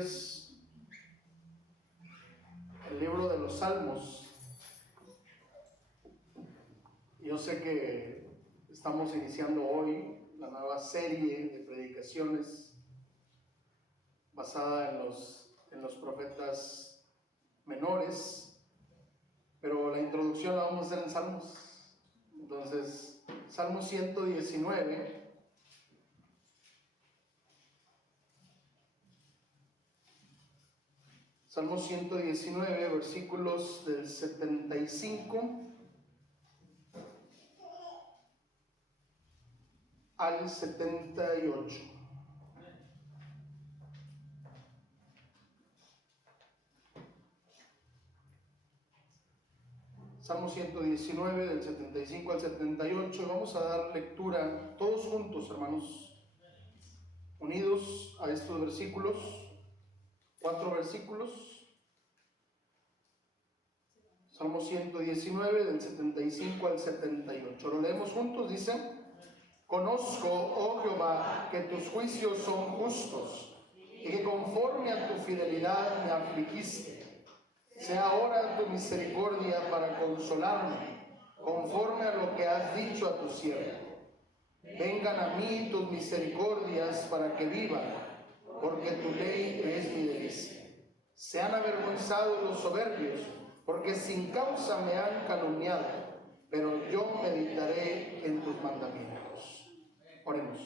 es el libro de los Salmos. Yo sé que estamos iniciando hoy la nueva serie de predicaciones basada en los profetas menores, pero la introducción la vamos a hacer en Salmos. Entonces, Salmo 119. Salmo 119, versículos del 75 al 78. Salmo 119, del 75 al 78. Vamos a dar lectura todos juntos, hermanos, unidos a estos versículos, 4 versículos. Salmo 119, del 75 al 78. Lo leemos juntos, dice: Conozco, oh Jehová, que tus juicios son justos, y que conforme a tu fidelidad me afligiste. Sea ahora tu misericordia para consolarme, conforme a lo que has dicho a tu siervo. Vengan a mí tus misericordias para que viva, porque tu ley es mi delicia. Sean avergonzados los soberbios, porque sin causa me han calumniado, pero yo meditaré en tus mandamientos. Oremos.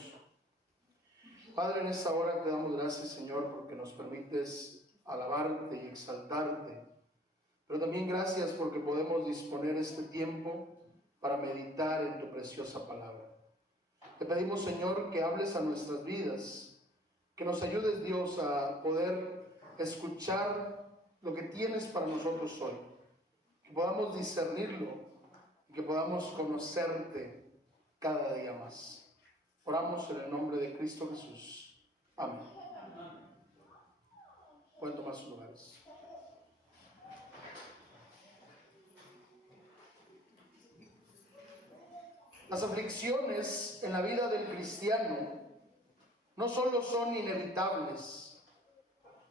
Padre, en esta hora te damos gracias, Señor, porque nos permites alabarte y exaltarte, pero también gracias porque podemos disponer este tiempo para meditar en tu preciosa palabra. Te pedimos, Señor, que hables a nuestras vidas, que nos ayudes, Dios, a poder escuchar lo que tienes para nosotros hoy, que podamos discernirlo y que podamos conocerte cada día más. Oramos en el nombre de Cristo Jesús. Amén. Pueden tomar sus lugares. Las aflicciones en la vida del cristiano no solo son inevitables,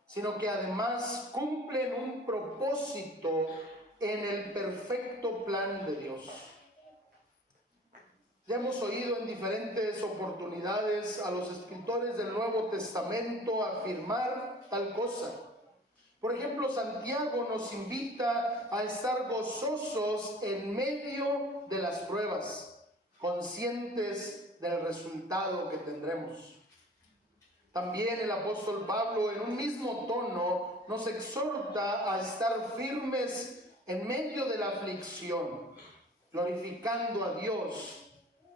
sino que además cumplen un propósito en el perfecto plan de Dios. Ya hemos oído en diferentes oportunidades a los escritores del Nuevo Testamento afirmar tal cosa. Por ejemplo, Santiago nos invita a estar gozosos en medio de las pruebas, conscientes del resultado que tendremos. También el apóstol Pablo, en un mismo tono, nos exhorta a estar firmes en medio de la aflicción, glorificando a Dios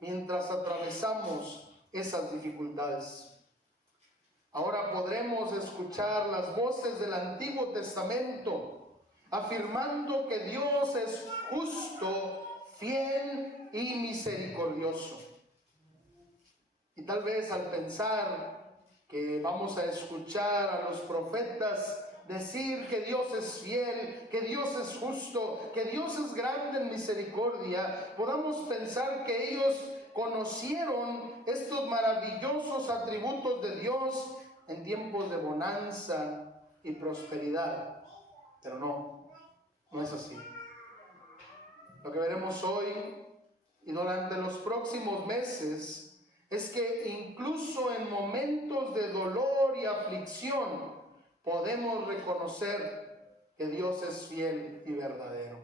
mientras atravesamos esas dificultades. Ahora podremos escuchar las voces del Antiguo Testamento afirmando que Dios es justo, fiel y misericordioso. Y tal vez al pensar que vamos a escuchar a los profetas decir que Dios es fiel, que Dios es justo, que Dios es grande en misericordia, podamos pensar que ellos conocieron estos maravillosos atributos de Dios en tiempos de bonanza y prosperidad. Pero no es así. Lo que veremos hoy y durante los próximos meses es que incluso en momentos de dolor y aflicción podemos reconocer que Dios es fiel y verdadero.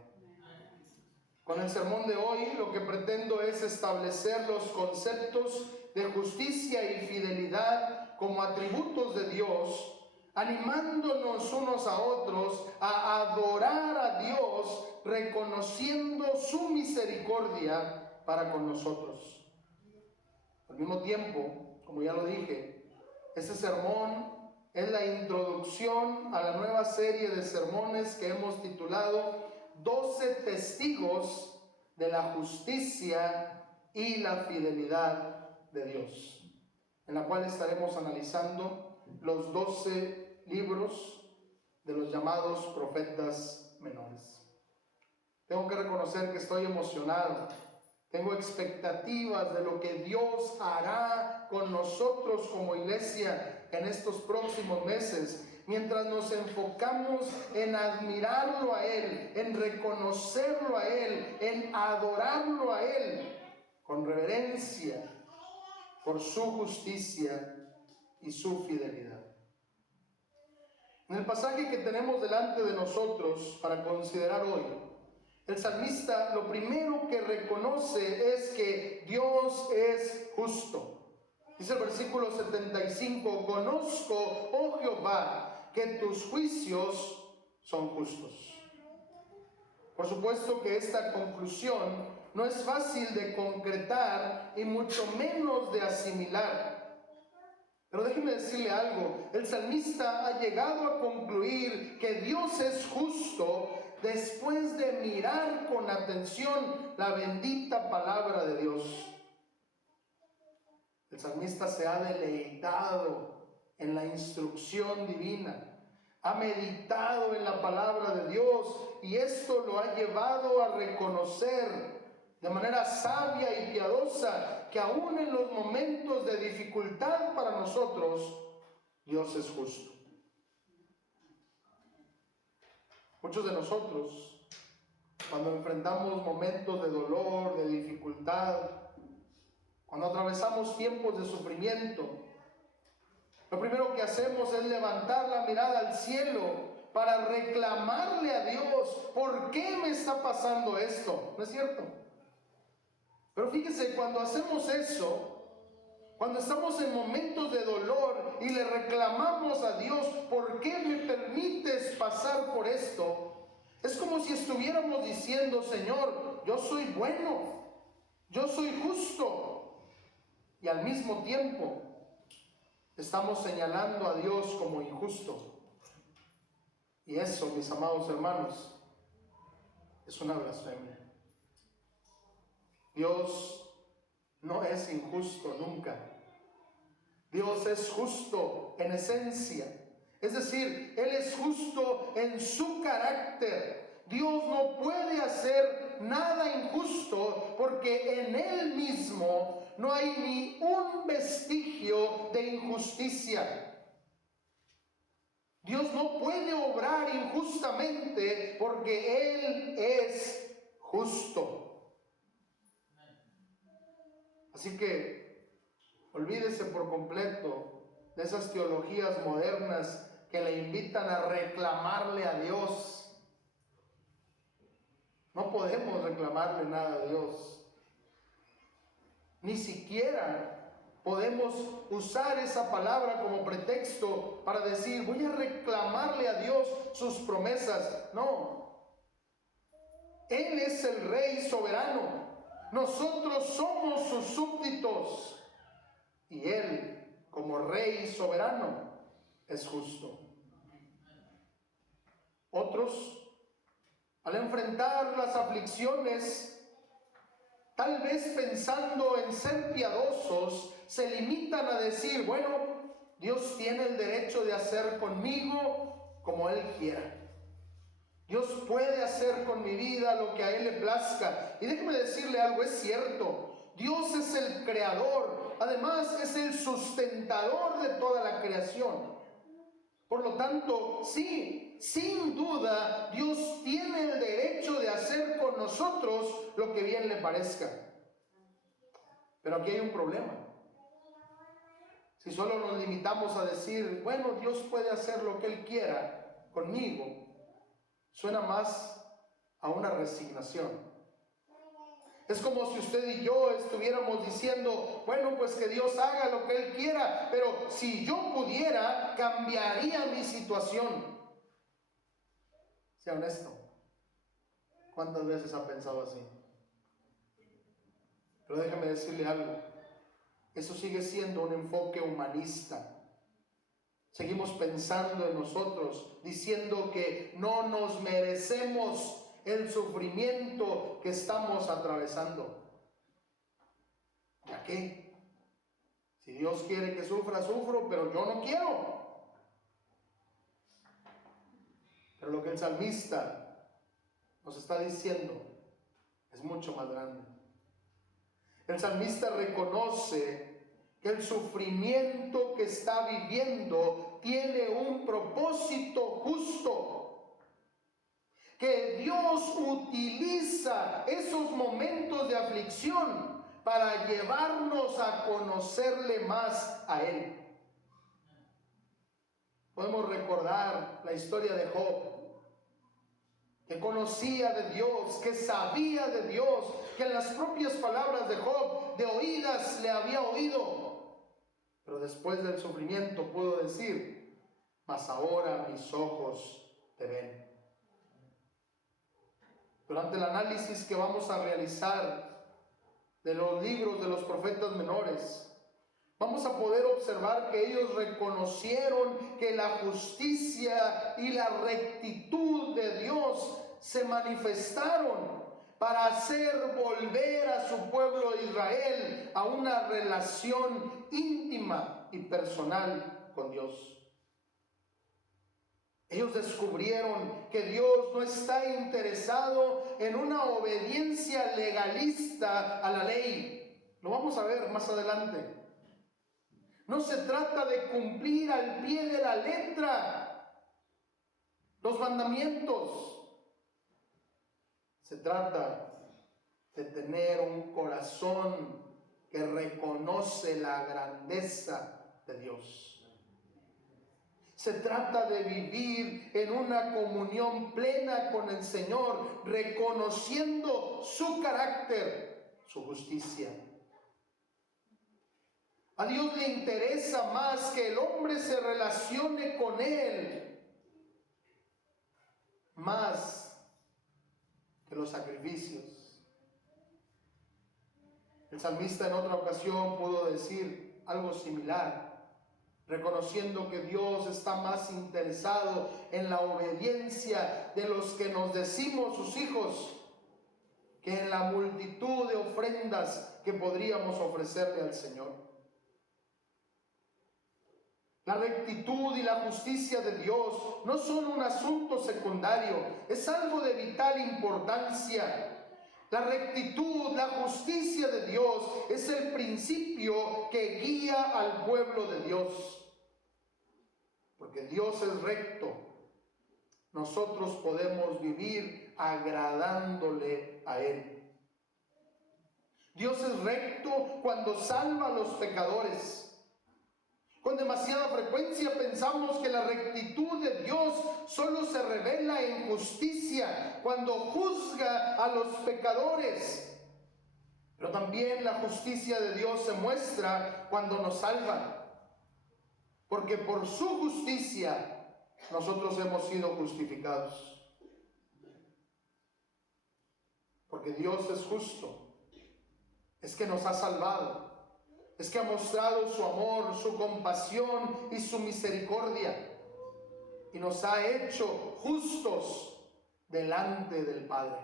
Con el sermón de hoy lo que pretendo es establecer los conceptos de justicia y fidelidad como atributos de Dios, animándonos unos a otros a adorar a Dios, reconociendo su misericordia para con nosotros. Al mismo tiempo, como ya lo dije, este sermón es la introducción a la nueva serie de sermones que hemos titulado 12 testigos de la justicia y la fidelidad de Dios, en la cual estaremos analizando los 12 libros de los llamados profetas menores. Tengo que reconocer que estoy emocionado. Tengo expectativas de lo que Dios hará con nosotros como iglesia en estos próximos meses. mientras nos enfocamos en admirarlo a Él, en reconocerlo a Él, en adorarlo a Él, con reverencia por su justicia y su fidelidad. En el pasaje que tenemos delante de nosotros para considerar hoy, el salmista lo primero que reconoce es que Dios es justo. Dice el versículo 75, conozco, oh Jehová, que tus juicios son justos. Por supuesto que esta conclusión no es fácil de concretar y mucho menos de asimilar. Pero déjeme decirle algo, el salmista ha llegado a concluir que Dios es justo después de mirar con atención la bendita palabra de Dios. El salmista se ha deleitado en la instrucción divina, ha meditado en la palabra de Dios y esto lo ha llevado a reconocer de manera sabia y piadosa que aún en los momentos de dificultad para nosotros, Dios es justo. Muchos de nosotros, cuando enfrentamos momentos de dolor, de dificultad, cuando atravesamos tiempos de sufrimiento, lo primero que hacemos es levantar la mirada al cielo para reclamarle a Dios, ¿por qué me está pasando esto? ¿No es cierto? Pero fíjese, cuando hacemos eso, cuando estamos en momentos de dolor y le reclamamos a Dios, ¿por qué me permites pasar por esto? Es como si estuviéramos diciendo, Señor, yo soy bueno, yo soy justo. Y al mismo tiempo estamos señalando a Dios como injusto. Y eso, mis amados hermanos, es una blasfemia. Dios no es injusto nunca. Dios es justo en esencia. Es decir, Él es justo en su carácter. Dios no puede hacer nada injusto porque en Él mismo no hay ni un vestigio de injusticia. Dios no puede obrar injustamente porque Él es justo. Así que olvídese por completo de esas teologías modernas que le invitan a reclamarle a Dios. No podemos reclamarle nada a Dios. Ni siquiera podemos usar esa palabra como pretexto para decir, voy a reclamarle a Dios sus promesas. No. Él es el Rey soberano. Nosotros somos sus súbditos. Y Él, como Rey soberano, es justo. Otros, al enfrentar las aflicciones, tal vez pensando en ser piadosos, se limitan a decir, bueno, Dios tiene el derecho de hacer conmigo como Él quiera. Dios puede hacer con mi vida lo que a Él le plazca. Y déjeme decirle algo, es cierto, Dios es el creador, además es el sustentador de toda la creación. Por lo tanto, sí, sin duda, Dios tiene el derecho de hacer con nosotros lo que bien le parezca. Pero aquí hay un problema. Si solo nos limitamos a decir, bueno, Dios puede hacer lo que Él quiera conmigo, suena más a una resignación. Es como si usted y yo estuviéramos diciendo, bueno, pues que Dios haga lo que Él quiera, pero si yo pudiera, cambiaría mi situación. Sea honesto. ¿Cuántas veces ha pensado así? Pero déjame decirle algo. Eso sigue siendo un enfoque humanista. Seguimos pensando en nosotros, diciendo que no nos merecemos el sufrimiento que estamos atravesando. ¿Ya qué? Si Dios quiere que sufra, sufro, pero yo no quiero. Pero lo que el salmista nos está diciendo es mucho más grande. El salmista reconoce que el sufrimiento que está viviendo tiene un propósito justo, que Dios utiliza esos momentos de aflicción para llevarnos a conocerle más a Él. Podemos recordar la historia de Job, que conocía de Dios, que sabía de Dios, que en las propias palabras de Job, de oídas le había oído, pero después del sufrimiento pudo decir: mas ahora mis ojos te ven. Durante el análisis que vamos a realizar de los libros de los profetas menores, vamos a poder observar que ellos reconocieron que la justicia y la rectitud de Dios se manifestaron para hacer volver a su pueblo de Israel a una relación íntima y personal con Dios. Ellos descubrieron que Dios no está interesado en una obediencia legalista a la ley. Lo vamos a ver más adelante. No se trata de cumplir al pie de la letra los mandamientos. Se trata de tener un corazón que reconoce la grandeza de Dios. Se trata de vivir en una comunión plena con el Señor, reconociendo su carácter, su justicia. A Dios le interesa más que el hombre se relacione con Él, más que los sacrificios. El salmista en otra ocasión pudo decir algo similar, reconociendo que Dios está más interesado en la obediencia de los que nos decimos sus hijos que en la multitud de ofrendas que podríamos ofrecerle al Señor. La rectitud y la justicia de Dios no son un asunto secundario, es algo de vital importancia. La rectitud, la justicia de Dios es el principio que guía al pueblo de Dios. Porque Dios es recto, nosotros podemos vivir agradándole a Él. Dios es recto cuando salva a los pecadores. Con demasiada frecuencia pensamos que la rectitud de Dios solo se revela en justicia, cuando juzga a los pecadores. Pero también la justicia de Dios se muestra cuando nos salva. Porque por su justicia nosotros hemos sido justificados. Porque Dios es justo. Es que nos ha salvado. Es que ha mostrado su amor, su compasión y su misericordia. Y nos ha hecho justos delante del Padre.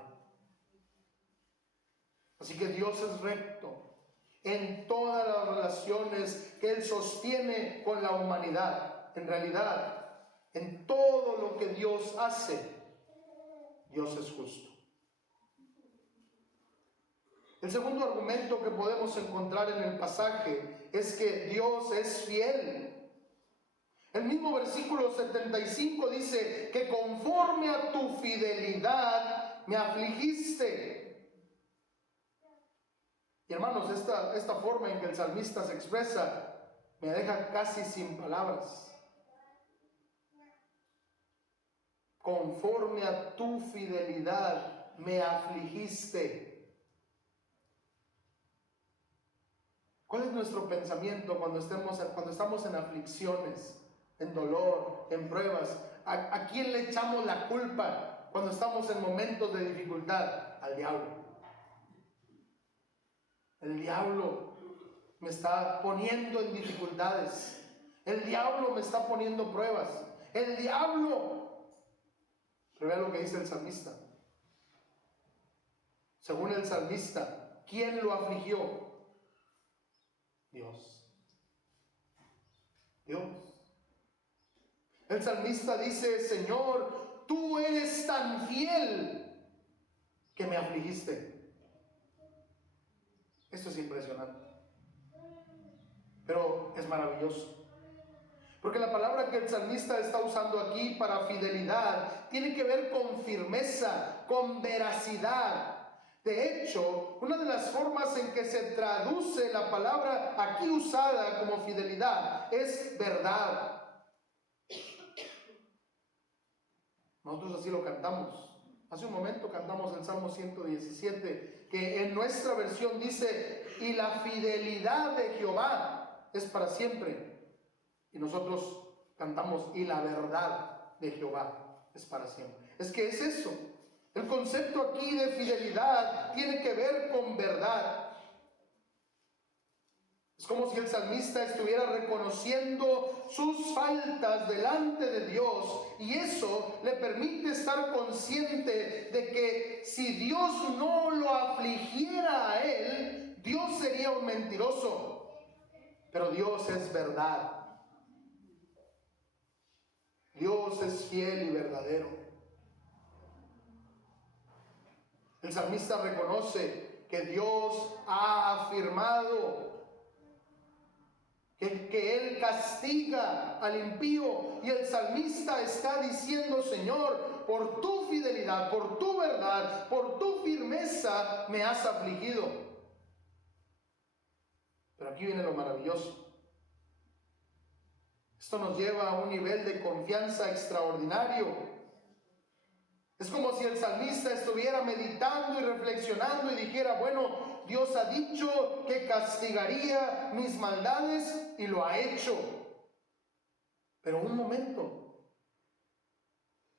Así que Dios es recto en todas las relaciones que Él sostiene con la humanidad. En realidad, en todo lo que Dios hace, Dios es justo. El segundo argumento que podemos encontrar en el pasaje es que Dios es fiel. El mismo versículo 75 dice que conforme a tu fidelidad me afligiste. Y hermanos, esta forma en que el salmista se expresa me deja casi sin palabras. Conforme a tu fidelidad me afligiste. ¿Cuál es nuestro pensamiento cuando estamos en aflicciones, en dolor, en pruebas? ¿A quién le echamos la culpa cuando estamos en momentos de dificultad? Al diablo. El diablo me está poniendo en dificultades. El diablo me está poniendo pruebas. El diablo. Pero vea lo que dice el salmista. Según el salmista, ¿quién lo afligió? Dios. Dios. El salmista dice: Señor, tú eres tan fiel que me afligiste. Esto es impresionante, pero es maravilloso, Porque la palabra que el salmista está usando aquí para fidelidad tiene que ver con firmeza, con veracidad. De hecho, una de las formas en que se traduce la palabra aquí usada como fidelidad es verdad. Nosotros así lo cantamos. Hace un momento cantamos el Salmo 117, que en nuestra versión dice, y la fidelidad de Jehová es para siempre. Y nosotros cantamos, y la verdad de Jehová es para siempre. Es que es eso. El concepto aquí de fidelidad tiene que ver con verdad. Es como si el salmista estuviera reconociendo sus faltas delante de Dios, y eso le permite estar consciente de que si Dios no lo afligiera a él, Dios sería un mentiroso. Pero Dios es verdad. Dios es fiel y verdadero. El salmista reconoce que Dios ha afirmado que Él castiga al impío, y el salmista está diciendo, Señor, por tu fidelidad, por tu verdad, por tu firmeza me has afligido. Pero aquí viene lo maravilloso. Esto nos lleva a un nivel de confianza extraordinario. Es como si el salmista estuviera meditando y reflexionando y dijera, bueno, Dios ha dicho que castigaría mis maldades y lo ha hecho. Pero un momento,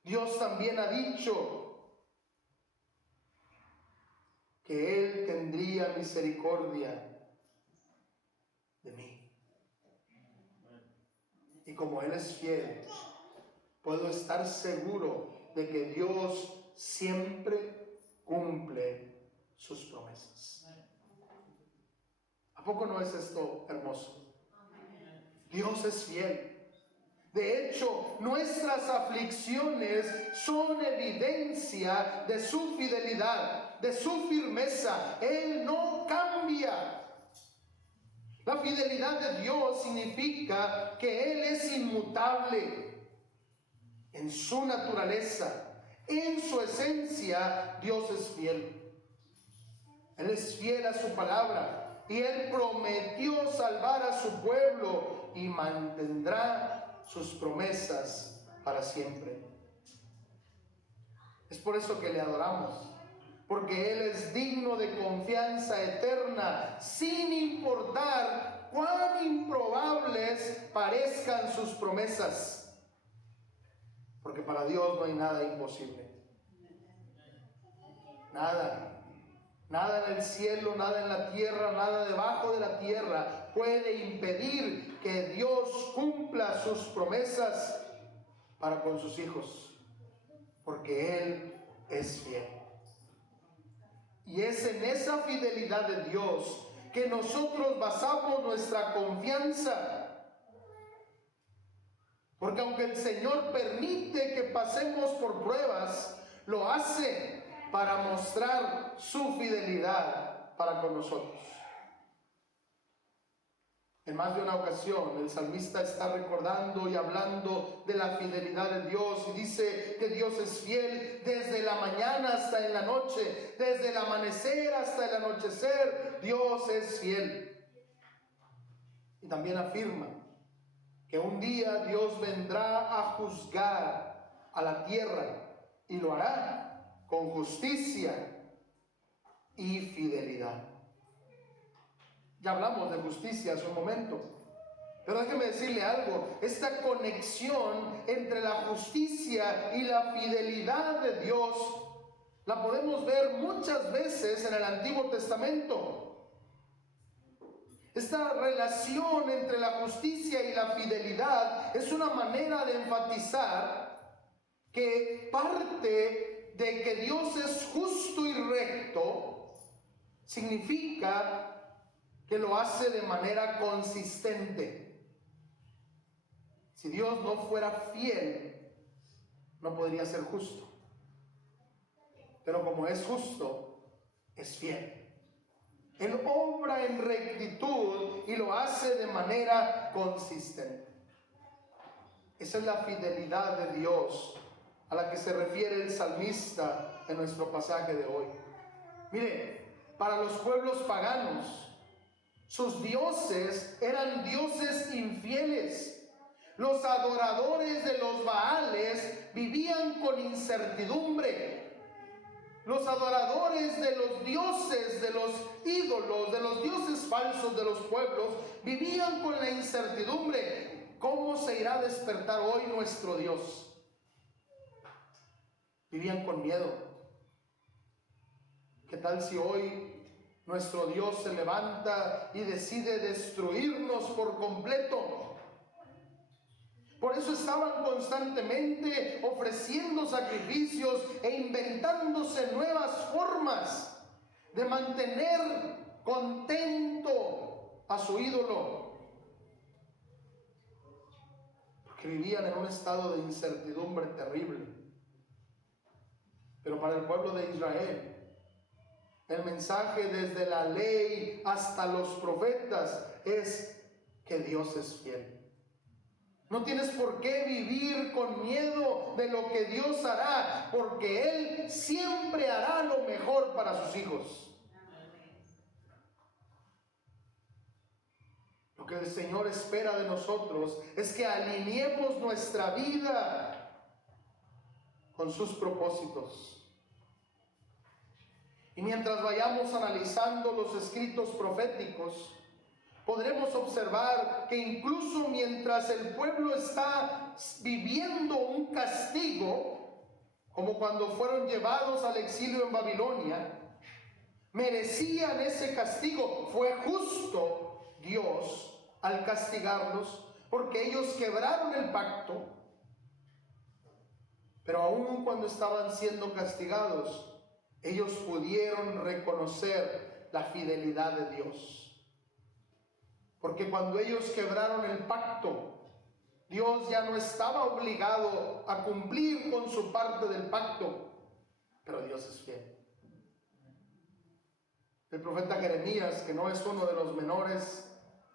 Dios también ha dicho que Él tendría misericordia de mí. Y como Él es fiel, puedo estar seguro de que Dios siempre cumple sus promesas. ¿A poco no es esto hermoso? Dios es fiel. De hecho, nuestras aflicciones son evidencia de su fidelidad, de su firmeza. Él no cambia. La fidelidad de Dios significa que Él es inmutable en su naturaleza, en su esencia. Dios es fiel. Él es fiel a su palabra, y Él prometió salvar a su pueblo y mantendrá sus promesas para siempre. Es por eso que le adoramos, porque Él es digno de confianza eterna, sin importar cuán improbables parezcan sus promesas. Porque para Dios no hay nada imposible. Nada. Nada en el cielo, nada en la tierra, nada debajo de la tierra puede impedir que Dios cumpla sus promesas para con sus hijos. Porque Él es fiel. Y es en esa fidelidad de Dios que nosotros basamos nuestra confianza. Porque aunque el Señor permite que pasemos por pruebas, lo hace para mostrar su fidelidad para con nosotros. En más de una ocasión, el salmista está recordando y hablando de la fidelidad de Dios, y dice que Dios es fiel desde la mañana hasta en la noche, desde el amanecer hasta el anochecer. Dios es fiel. Y también afirma que un día Dios vendrá a juzgar a la tierra, y lo hará con justicia y fidelidad. Ya hablamos de justicia hace un momento, pero déjeme decirle algo. Esta conexión entre la justicia y la fidelidad de Dios la podemos ver muchas veces en el Antiguo Testamento. Esta relación entre la justicia y la fidelidad es una manera de enfatizar que parte de que Dios es justo y recto significa que lo hace de manera consistente. Si Dios no fuera fiel, no podría ser justo. Pero como es justo, es fiel. Él obra en rectitud y lo hace de manera consistente. Esa es la fidelidad de Dios a la que se refiere el salmista en nuestro pasaje de hoy. Mire, para los pueblos paganos, sus dioses eran dioses infieles. Los adoradores de los Baales vivían con incertidumbre. Los adoradores de los dioses, de los ídolos, de los dioses falsos de los pueblos, vivían con la incertidumbre. ¿Cómo se irá a despertar hoy nuestro Dios? Vivían con miedo. ¿Qué tal si hoy nuestro Dios se levanta y decide destruirnos por completo? Por eso estaban constantemente ofreciendo sacrificios e inventándose nuevas formas de mantener contento a su ídolo. Porque vivían en un estado de incertidumbre terrible. Pero para el pueblo de Israel, el mensaje desde la ley hasta los profetas es que Dios es fiel. No tienes por qué vivir con miedo de lo que Dios hará, porque Él siempre hará lo mejor para sus hijos. Lo que el Señor espera de nosotros es que alineemos nuestra vida con sus propósitos. Y mientras vayamos analizando los escritos proféticos, podremos observar que incluso mientras el pueblo está viviendo un castigo, como cuando fueron llevados al exilio en Babilonia, merecían ese castigo. Fue justo Dios al castigarlos porque ellos quebraron el pacto. Pero aún cuando estaban siendo castigados, ellos pudieron reconocer la fidelidad de Dios. Porque cuando ellos quebraron el pacto, Dios ya no estaba obligado a cumplir con su parte del pacto, pero Dios es fiel. El profeta Jeremías, que no es uno de los menores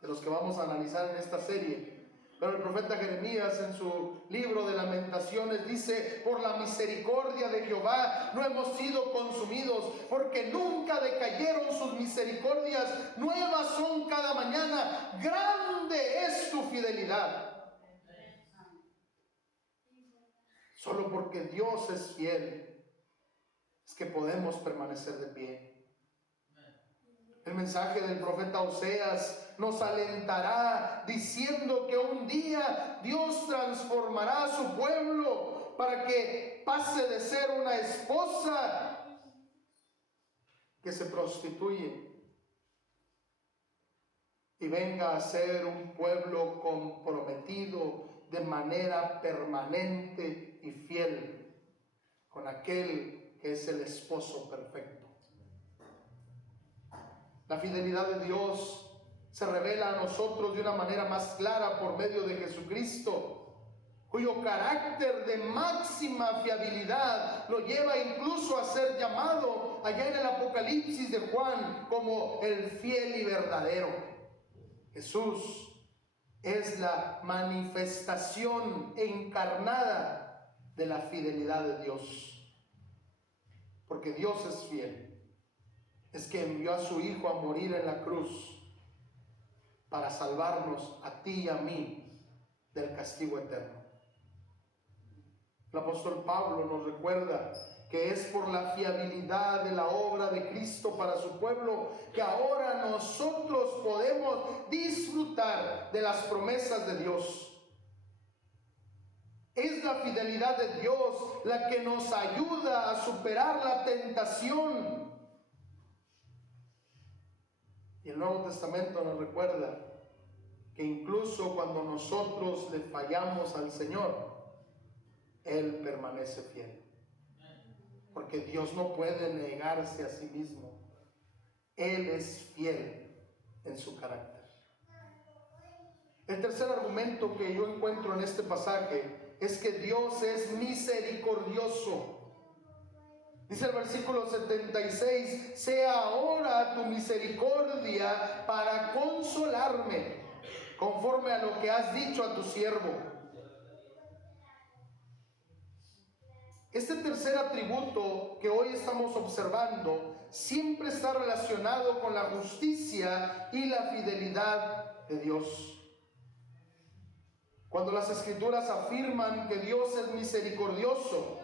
de los que vamos a analizar en esta serie, pero el profeta Jeremías en su libro de Lamentaciones dice: por la misericordia de Jehová no hemos sido consumidos, porque nunca decayeron sus misericordias, nuevas son cada mañana, grande es tu fidelidad. Solo porque Dios es fiel es que podemos permanecer de pie. El mensaje del profeta Oseas nos alentará diciendo que un día Dios transformará a su pueblo para que pase de ser una esposa que se prostituye y venga a ser un pueblo comprometido de manera permanente y fiel con aquel que es el esposo perfecto. La fidelidad de Dios se revela a nosotros de una manera más clara por medio de Jesucristo, cuyo carácter de máxima fiabilidad lo lleva incluso a ser llamado allá en el Apocalipsis de Juan como el fiel y verdadero. Jesús es la manifestación encarnada de la fidelidad de Dios, porque Dios es fiel. Es que envió a su Hijo a morir en la cruz para salvarnos a ti y a mí del castigo eterno. El apóstol Pablo nos recuerda que es por la fiabilidad de la obra de Cristo para su pueblo que ahora nosotros podemos disfrutar de las promesas de Dios. Es la fidelidad de Dios la que nos ayuda a superar la tentación. Y el Nuevo Testamento nos recuerda que incluso cuando nosotros le fallamos al Señor, Él permanece fiel. Porque Dios no puede negarse a sí mismo. Él es fiel en su carácter. El tercer argumento que yo encuentro en este pasaje es que Dios es misericordioso. Dice el versículo 76, sea ahora tu misericordia para consolarme, conforme a lo que has dicho a tu siervo. Este tercer atributo que hoy estamos observando siempre está relacionado con la justicia y la fidelidad de Dios. Cuando las Escrituras afirman que Dios es misericordioso,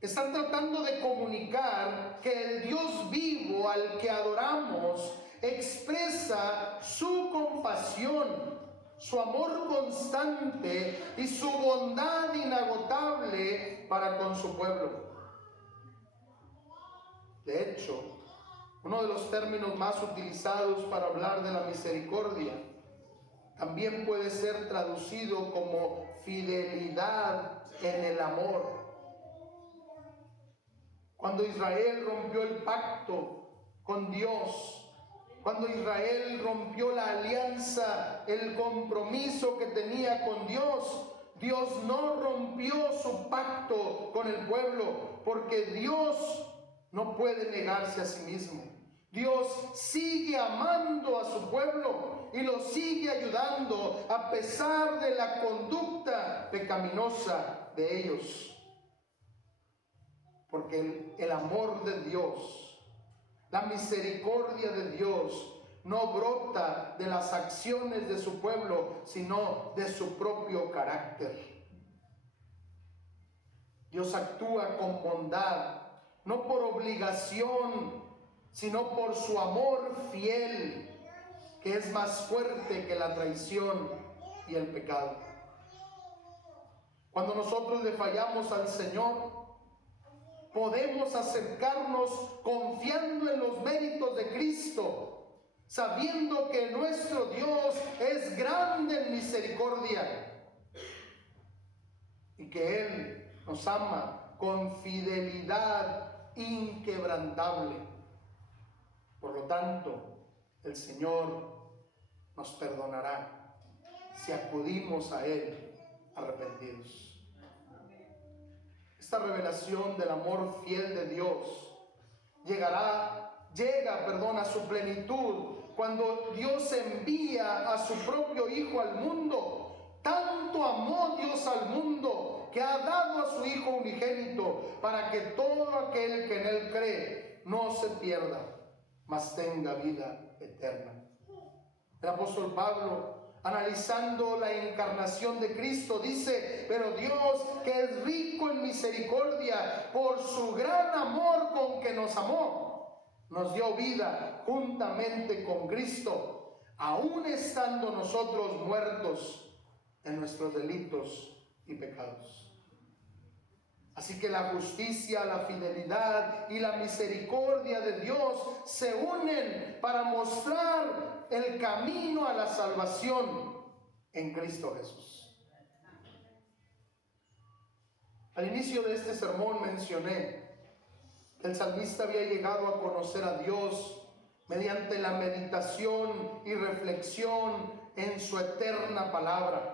están tratando de comunicar que el Dios vivo al que adoramos expresa su compasión, su amor constante y su bondad inagotable para con su pueblo. De hecho, uno de los términos más utilizados para hablar de la misericordia también puede ser traducido como fidelidad en el amor. Cuando Israel rompió el pacto con Dios, cuando Israel rompió la alianza, el compromiso que tenía con Dios, Dios no rompió su pacto con el pueblo, porque Dios no puede negarse a sí mismo. Dios sigue amando a su pueblo y lo sigue ayudando a pesar de la conducta pecaminosa de ellos. Porque el amor de Dios, la misericordia de Dios, no brota de las acciones de su pueblo, sino de su propio carácter. Dios actúa con bondad, no por obligación, sino por su amor fiel, que es más fuerte que la traición y el pecado. Cuando nosotros le fallamos al Señor, podemos acercarnos confiando en los méritos de Cristo, sabiendo que nuestro Dios es grande en misericordia y que Él nos ama con fidelidad inquebrantable. Por lo tanto, el Señor nos perdonará si acudimos a Él arrepentidos. Esta revelación del amor fiel de Dios llega a su plenitud cuando Dios envía a su propio Hijo al mundo. Tanto amó Dios al mundo que ha dado a su Hijo unigénito para que todo aquel que en Él cree no se pierda, mas tenga vida eterna. El apóstol Pablo, analizando la encarnación de Cristo, dice: pero Dios, que es rico en misericordia, por su gran amor con que nos amó, nos dio vida juntamente con Cristo, aun estando nosotros muertos en nuestros delitos y pecados. Así que la justicia, la fidelidad y la misericordia de Dios se unen para mostrar el camino a la salvación en Cristo Jesús. Al inicio de este sermón mencioné que el salmista había llegado a conocer a Dios mediante la meditación y reflexión en su eterna palabra.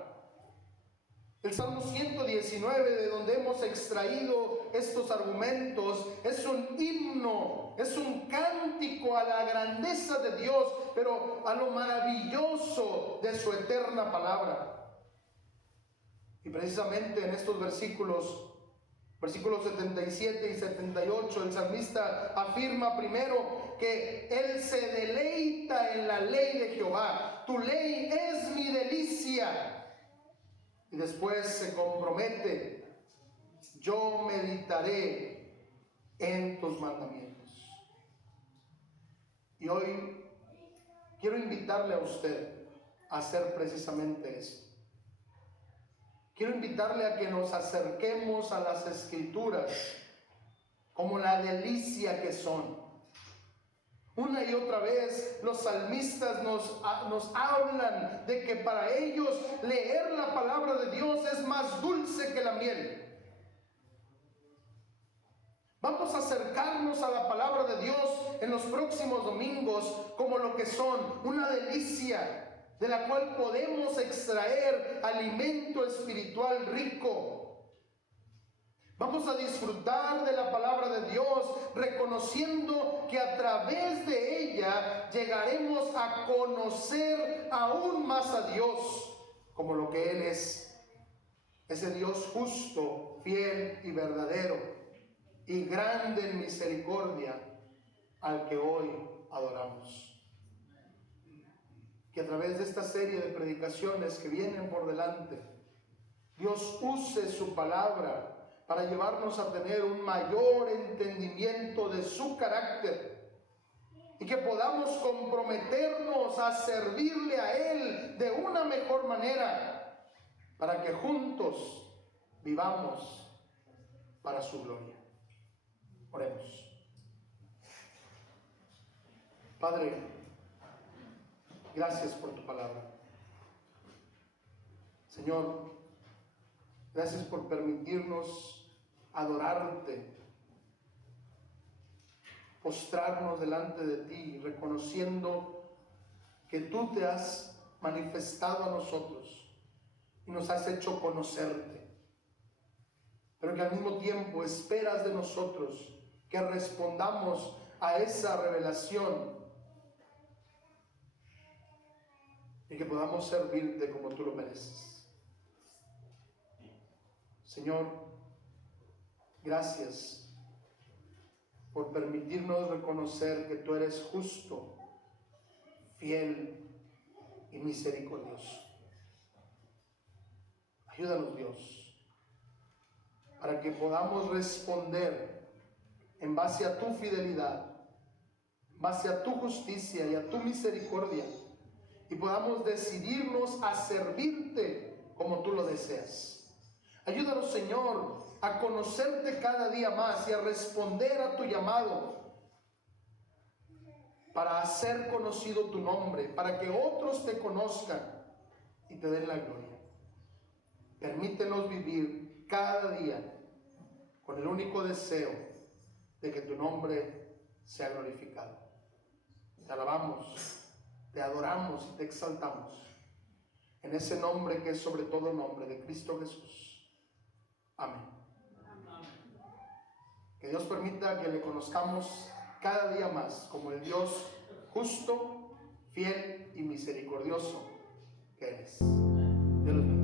El Salmo 119, de donde hemos extraído estos argumentos, es un himno, es un cántico a la grandeza de Dios, pero a lo maravilloso de su eterna palabra. Y precisamente en estos versículos 77 y 78, el salmista afirma primero que él se deleita en la ley de Jehová. Tu ley es mi delicia. Y después se compromete: yo meditaré en tus mandamientos. Y hoy quiero invitarle a usted a hacer precisamente eso. Quiero invitarle a que nos acerquemos a las Escrituras como la delicia que son. Una y otra vez los salmistas nos hablan de que para ellos leer la palabra de Dios es más dulce que la miel. Vamos a acercarnos a la palabra de Dios en los próximos domingos como lo que son, una delicia de la cual podemos extraer alimento espiritual rico. Vamos a disfrutar de la palabra de Dios, reconociendo que a través de ella llegaremos a conocer aún más a Dios como lo que Él es. Ese Dios justo fiel y verdadero y grande en misericordia al que hoy adoramos. Que a través de esta serie de predicaciones que vienen por delante, Dios use su palabra para llevarnos a tener un mayor entendimiento de su carácter y que podamos comprometernos a servirle a Él de una mejor manera para que juntos vivamos para su gloria. Oremos. Padre, gracias por tu palabra. Señor, gracias por permitirnos adorarte, postrarnos delante de ti, reconociendo que tú te has manifestado a nosotros y nos has hecho conocerte, pero que al mismo tiempo esperas de nosotros que respondamos a esa revelación y que podamos servirte como tú lo mereces. Señor, gracias por permitirnos reconocer que tú eres justo, fiel y misericordioso. Ayúdanos, Dios, para que podamos responder en base a tu fidelidad, en base a tu justicia y a tu misericordia, y podamos decidirnos a servirte como tú lo deseas. Ayúdanos, Señor, a conocerte cada día más y a responder a tu llamado para hacer conocido tu nombre, para que otros te conozcan y te den la gloria. Permítenos vivir cada día con el único deseo de que tu nombre sea glorificado. Te alabamos, te adoramos y te exaltamos en ese nombre que es sobre todo nombre, de Cristo Jesús. Amén. Que Dios permita que le conozcamos cada día más como el Dios justo, fiel y misericordioso que eres. Dios los bendiga.